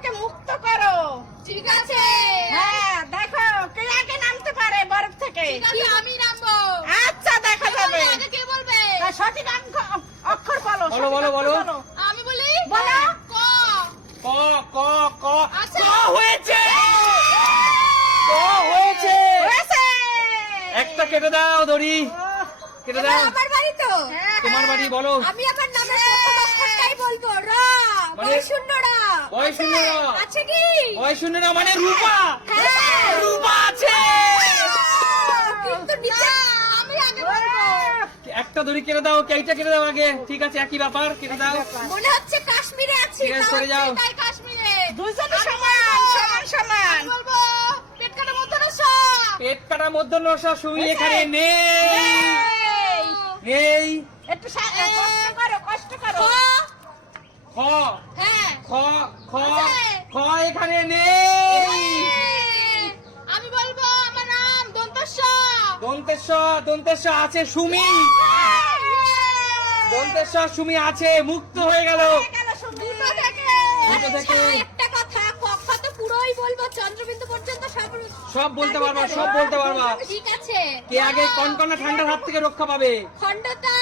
থেকে মুক্ত করো। ঠিক আছে। হ্যাঁ দেখো কে আগে নামতে পারে বরফ থেকে? আমি নামবো। আচ্ছা দেখা যাবে। আগে কে বলবে? সঠিক অক্ষর বলো বলো, বলো, বলো। আমি বলি? বলো। ক। ক ক ক। আচ্ছা। ক হয়েছে। ক? হয়েছে। হয়েছে। একটা কেটে দাও দড়ি। কেটে দাও। আমার বাড়ি তো? হ্যাঁ, তোমার বাড়ি বলো। আমি আমার নামের প্রথম অক্ষরটাই বলব। র। মানে- বয় আছে কি? মানে রূপা। হ্যাঁ। রূপা আছে। কিন্তু আমি আগে একটা দড়ি কেটে দাও কেইটা কেটে দাও আগে। ঠিক আছে একই ব্যাপার কেটে দাও। মনে হচ্ছে কাশ্মীরে আছি সরে যাও। তাই কাশ্মীরে। দুইজনে সমান সমান সমান। বলব পেট কাটা মধ্যে রসা পেট কাটা মধ্য নশা সুই এখানে নেই। এই, নেই। একটু কষ্ট করো কষ্ট করো। খ। হ্যাঁ। খ খ খ এখানে নেই। আমি বলব আমার নাম আছে সুমি। সুমি আছে মুক্ত হয়ে গেল। গেল দুটো থেকে। দুটো থেকে। আচ্ছা, একটা কথা কক্ষ তো পুরোই বলব চন্দ্রবিন্দু পর্যন্ত সব সব বলতে পারবা সব বলতে পারবা। ঠিক আছে। কে আগে কনকনা ঠান্ডার হাত থেকে রক্ষা পাবে? খণ্ডতা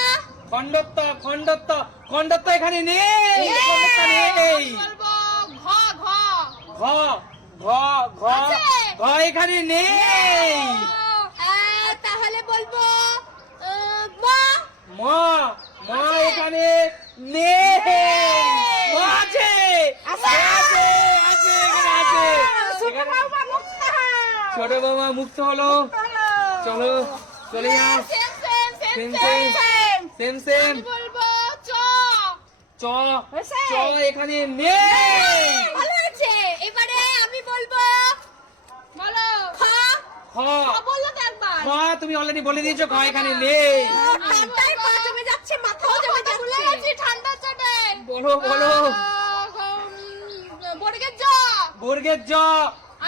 খণ্ডত্ব খণ্ডত্ব খণ্ডত্ব এখানে নেই। খণ্ডত্ব নেই। ঘ ঘ। ঘ ঘ এখানে নেই। তাহলে বলব মা। ম এখানে নেই। ম আছে। আছে। আছে আছে এখানে আছে। ছোট বাবা মুক্ত হলো। চলো। চলো চলে যাও। Same same. বলব চ। চ। এখানে ভালো আছে তুমি অলরেডি বলে দিয়েছ খ এখানে নেই। বলো বলো বর্গের জ।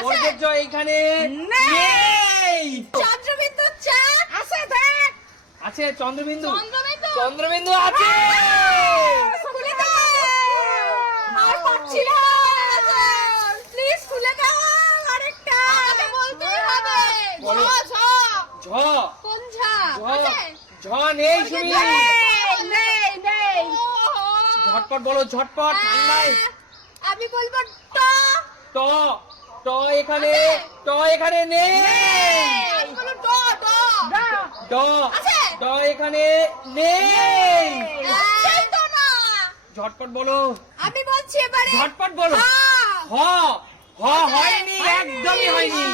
বর্গের জ। এখানে নেই। চন্দ্রবিন্দু আছে আছে চন্দ্রবিন্দু। চন্দ্রবিন্দু চন্দ্রবিন্দু আছে! খুলে দাও! আর পাচ্ছি না! প্লিজ খুলে দাও আরেকটা! আমাকে বলতেই হবে! ঝ। ঝ! ঝ! কোন ঝা? ঝ! ঝ নেই সুমি! নেই নেই নেই! ঝটপট বলো ঝটপট! ঠান্ডায়! আমি বলব ট! ট! ট এখানে ট এখানে নেই! আমি বলব ড এখানে নেই। ঝটপট বলো। আমি বলছি এবারে ঝটপট বলো। হ। হ হয়নি একদমই হয়নি।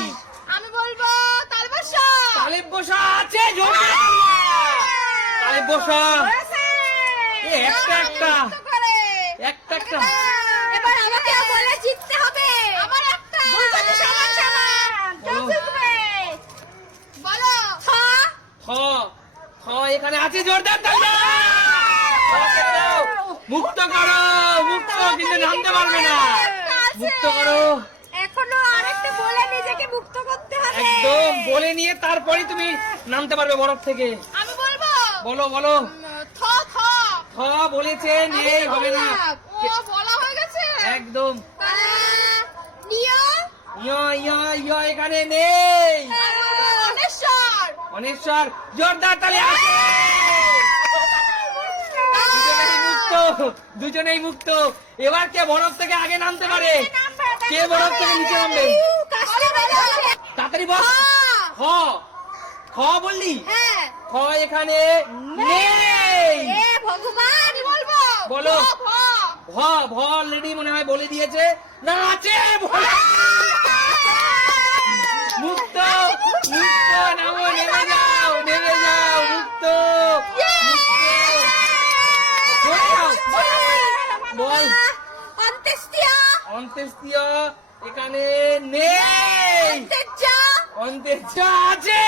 আমি বলব তালেব বসা। আছে তালেব একটা একটা। একটা একটা। খ খ এখানে আছে জোরদার তালি দাও। মুক্ত করো মুক্ত কিন্তু নামতে পারবে না। মুক্ত করো। এখনও আরেকটা বলে নিজেকে মুক্ত করতে হবে। একদম বলে নিয়ে তারপরে তুমি নামতে পারবে বরফ থেকে। আমি বলব? বলো বলো। উম, থ থ বলেছে নেই হবে না। ও বলা হয়ে গেছে? একদম। নিয়। ইয় ইয় ইয় এখানে নেই। অনেশ্বর জোরদার তালি দুজনেই মুক্ত দুজনেই মুক্ত। এবার কে বরফ থেকে আগে নামতে পারে? কে বরফ থেকে নিচে নামবে? তাড়াতাড়ি বল খ। খ বললি? হ্যাঁ। খ এখানে নেই। ভগবান বলব। বলো। ভ, ভ। অলরেডি মনে হয় বলে দিয়েছে। না আছে বলে। মুক্ত মুক্ত নামো নেমে যাও নেমে যাও মুক্ত মুক্ত। চলে যাও। বল। অন্ত্যেষ্টিয়া। অন্ত্যেষ্টিয় এখানে নেই। অন্ত্যেষ্টিয়। আছে।